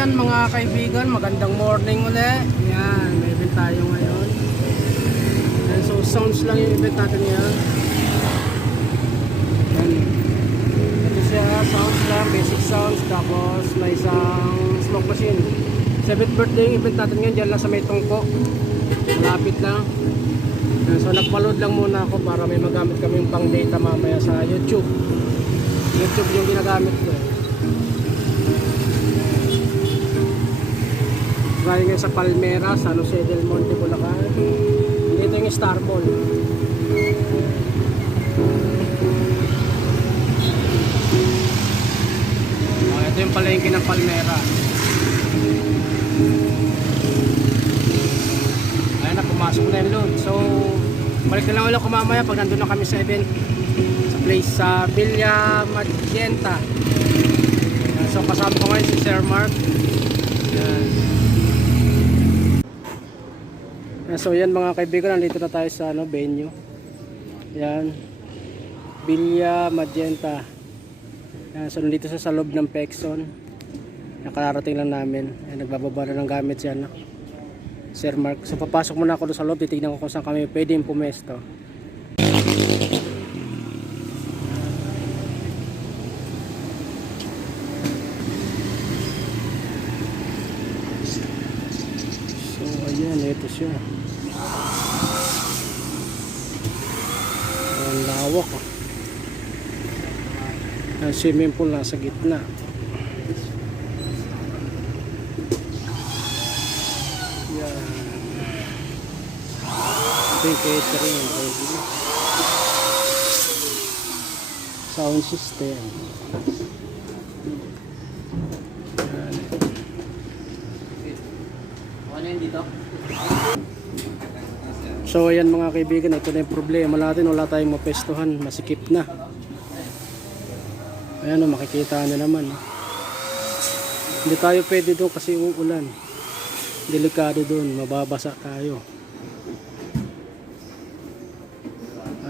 ayan mga kaibigan, magandang morning ulit. Yan, may event tayo ngayon. Ayan, so sounds lang yung event natin ngayon. Yan. Ito siya, sounds lang, basic sounds. Tapos may isang smoke machine. 7th birthday yung event natin ngayon, dyan lang sa may tungko. Malapit lang. Yan, so nagpa-load lang muna ako para may magamit kami pang data mamaya sa YouTube. YouTube yung ginagamit ko. Try ngayon sa Palmera, San Jose del Monte, Bulacan. Dito yung Star Mall. Ito yung palengke ng Palmera. Ayan na, pumasok na yung load. So, balik na lang ulit ko mamaya pag nandun na kami sa event. Sa place sa Villa Magenta. So, kasama ko ngayon si Sir Mark. Ayan. So yan mga kaibigan, nandito na tayo sa venue. Yan, Villa Magenta. Yan, so nandito sa loob ng Pexon. Nakararating lang namin. Yan, nagbababa na ng gamit siya, Sir Mark. So papasok muna ako doon sa loob, titignan ko kung saan kami pwedeng pumesto. So ayan, ito siya. Ang lawak, ang swimming pool nasa gitna. Yan. Ito yung catering. Sound system. Yan. Ano yun dito? So ayan mga kaibigan, ito na yung problema natin. Wala tayong mapestuhan, masikip na. Ayan o, makikita nyo naman. Hindi tayo pwede doon kasi uulan. Delikado doon, mababasa tayo.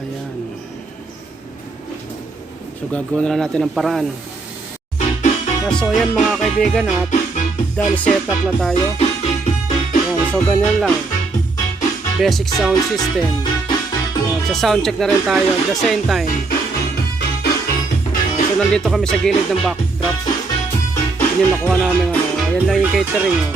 Ayan. So gagawin na lang natin ang paraan. So ayan mga kaibigan, at dahil setup na tayo. Ayan, so ganyan lang. Basic sound system. Sa sound check na rin tayo at the same time. So nandito kami sa gilid ng backdrop. Yun yung nakuha namin. Ayan lang yung catering. Ayan.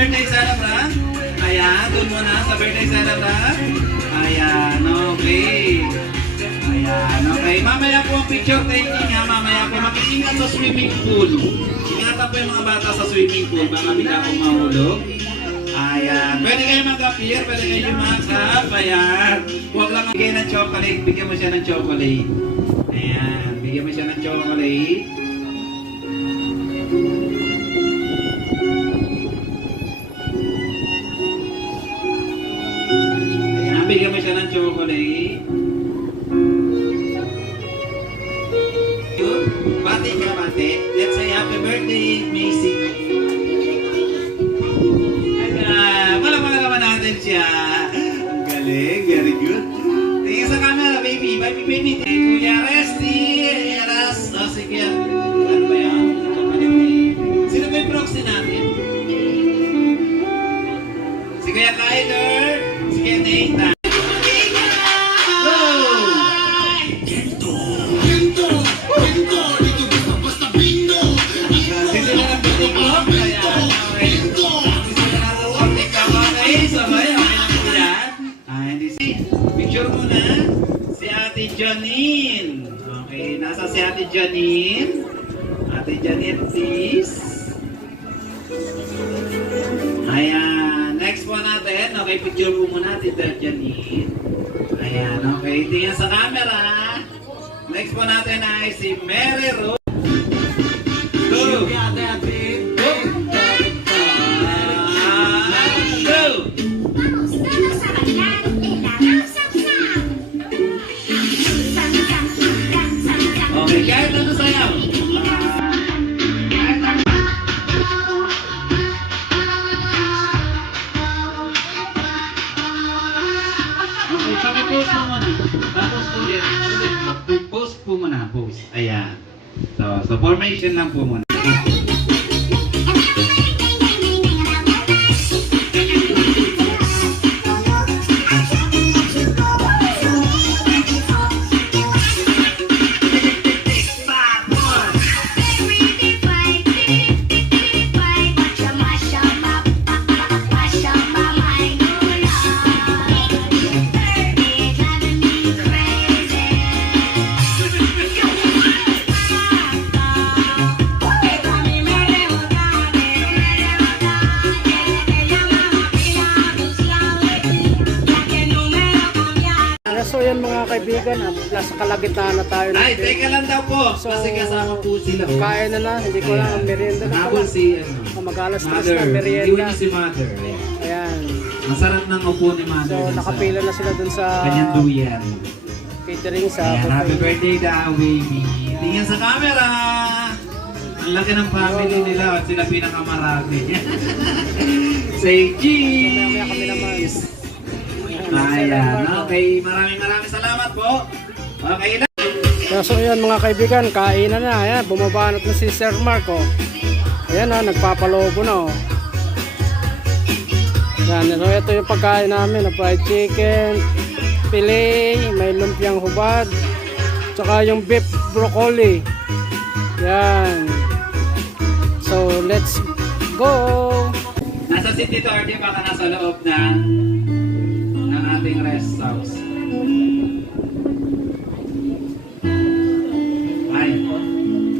Birthday celebrant. Ayan, doon muna sa birthday celebrant. Ayan, okay. Ayan, okay. Mamaya po ang picture taking ha. Mamaya po makikingat sa swimming pool. Ingatan po yung mga bata sa swimming pool. Baka bigla pong mahulog. Ayan. Pwede kayo mag-appear. Pwede kayo mag-up. Ayan. Huwag lang bigyan ng chocolate. Bigyan mo siya ng chocolate. Ayan. Bigyan mo siya ng chocolate. Bigyan mo siya ng chocolate. Bati ka, bati. Let's say happy birthday, Macy. Ayan. Palamakan naman natin siya. Ang galing. Very good. Tingin sa camera, baby. Baby, baby. Kuya Resty. Eras. O, sige. Ano ba yan? Sino ba yung proxy natin? Si Kuya Kyler. Si Kuya Nathan. Picture muna. Si Ate Janine. Okay, nasa si Ate Janine. Ate Janine, please. Ayan. Next po natin. Okay, picture po muna Ate Janine. Ayan, okay. Tingnan sa camera. Next po natin ay si Mary Rose. Go! Okay, kahit ano sayaw. Okay, pag-post mo muna. Tapos ulit. Post po muna, post. Ayan. So formation lang po muna. So yan mga kaibigan, nasa kalagitnaan na tayo. Ay, teka lang daw po. So, Kasi kasama po sila. Kain na, hindi ko lang ang merienda na Habol pala. si ano, Magalas na Mother. na Hindi merienda. niyo si Mother. Ayan. Masarap ng upo ni Mother. So dun sa nakapila na sila dun sa kanyang duyan. catering sa Ayan, happy buffet. birthday daw, baby. Tingnan sa camera. Ang laki ng family nila at sila pinakamarami. Say Mamaya kami naman. cheese! Ayan, Ayan, okay. Maraming salamat po. Okay lang. So yan mga kaibigan, kainan na. Ayan, bumabanat na si Sir Marco. Ayan na, nagpapalobo na. Yan, so ito yung pagkain namin. Fried chicken, filet, may lumpiang hubad, tsaka yung beef broccoli. Yan. So let's go! Nasa si Tito RJ, baka nasa loob ng ating rest house. Ay,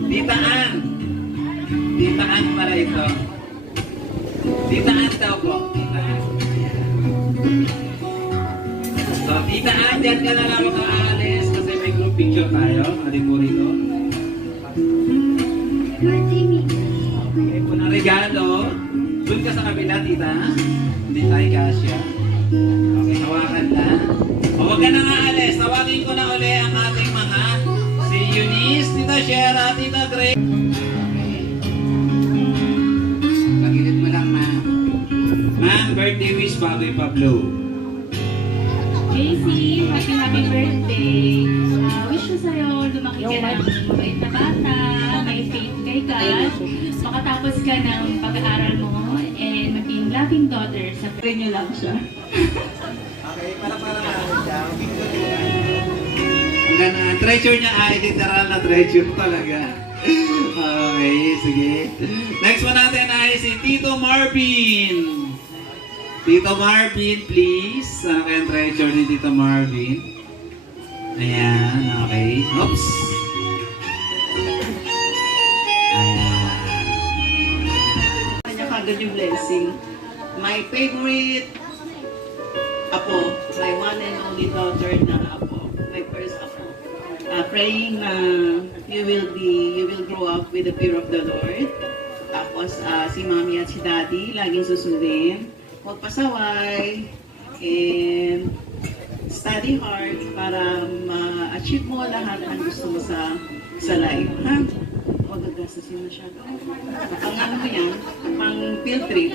Titaan. Titaan pala ito. Titaan daw po. Titaan. So, Titaan, dyan ka na lang makaalis kasi may group picture tayo. Alin mo rito. Okay, po na regalo. Doon ka sa kabila, tita. Hindi tayo kasya. Okay, hawakan na. O, huwag ka na nga alis. Tawagin ko na uli ang ating mga si Eunice, Tita Shera, Tita Grace. Okay. Pagilid mo lang, ma'am. Ma'am, birthday wish bago Pablo. Casey, happy birthday. Wish ko sa'yo, lumaki ka ng mabait na bata, may faith kay God, makatapos ka ng pag-aaral mo, and maging loving daughter sa nyo lang siya. Okay, para siya. Ang gana, treasure niya ay literal na treasure talaga. Okay, sige. Next one natin ay si Tito Marvin. Tito Marvin, please. Okay, ang treasure ni Tito Marvin. Ayan, okay. Oops. Ayan. Kanya kagad yung blessing. My favorite apo, my one and only daughter na apo, my first apo. Praying na you will grow up with the fear of the Lord. Tapos si mommy at si daddy, laging susundin. Huwag pasaway. And study hard para ma-achieve mo lahat ang gusto mo sa life. Ha? Huwag gagastasin masyado. Pang ano mo yan, pang field trip.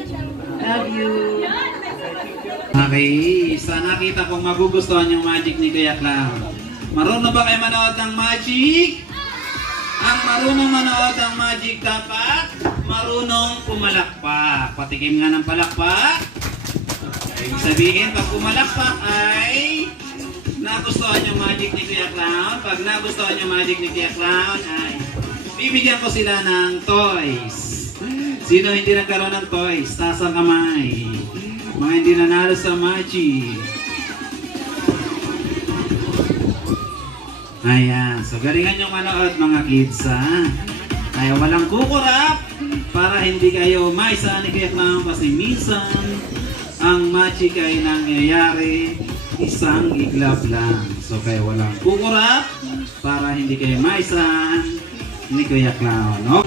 Love you. Okay, sa nakita kong magugustuhan yung magic ni Kuya Clown. Marunong ba kayo manood ng magic? Ang marunong manood ng magic dapat marunong pumalakpak. Patikim nga ng palakpak. Ibig sabihin, pag pumalakpak ay nagustuhan yung magic ni Kuya Clown. Pag nagustuhan yung magic ni Kuya Clown ay bibigyan ko sila ng toys. Sino hindi nagkaroon ng toys? Taas ang kamay. Mga hindi nanalo sa magic. Ayan, so galingan yung manood mga kids ha. Kaya walang kukurap para hindi kayo maisa ni Kuya Clown kasi minsan ang magic ay nangyayari isang iglap lang. So kaya walang kukurap para hindi kayo maisa ni Kuya Clown. No?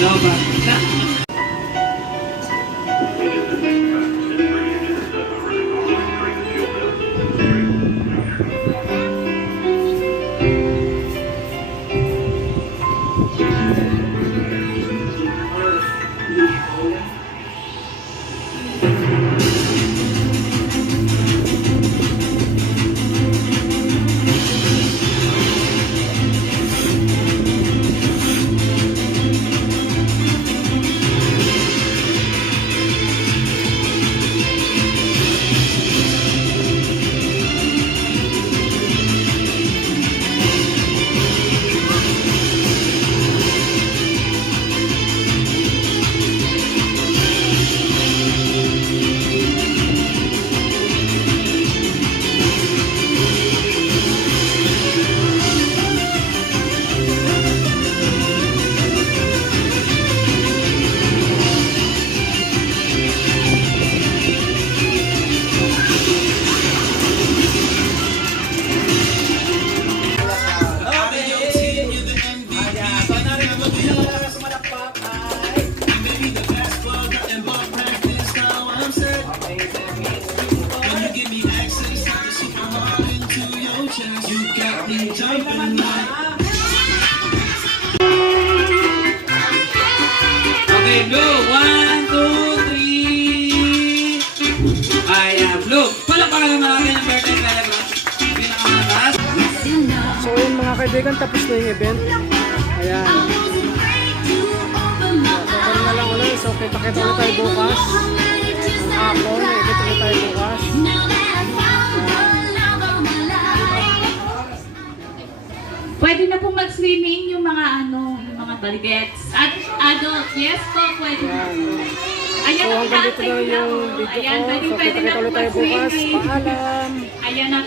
No, but okay, blue. 1, 2, 3. Ayan, blue. Palakpakan naman natin ang birthday celebrant. Pinakamalakas. So yun mga kaibigan, tapos na yung event. Ayan. So na lang ulit. So kita-kita ulit tayo bukas. Hapon, kita ulit tayo bukas. Pwede na pong mag-swimming yung mga yung mga baligets. At adult, yes po, pwede na po. Ayan, So ang hanggang dito na tatay yung na po. video Ayan, ko. So pwede kita-kita na po ulit tayo bukas. mag-swimming. Paalam. Ayan na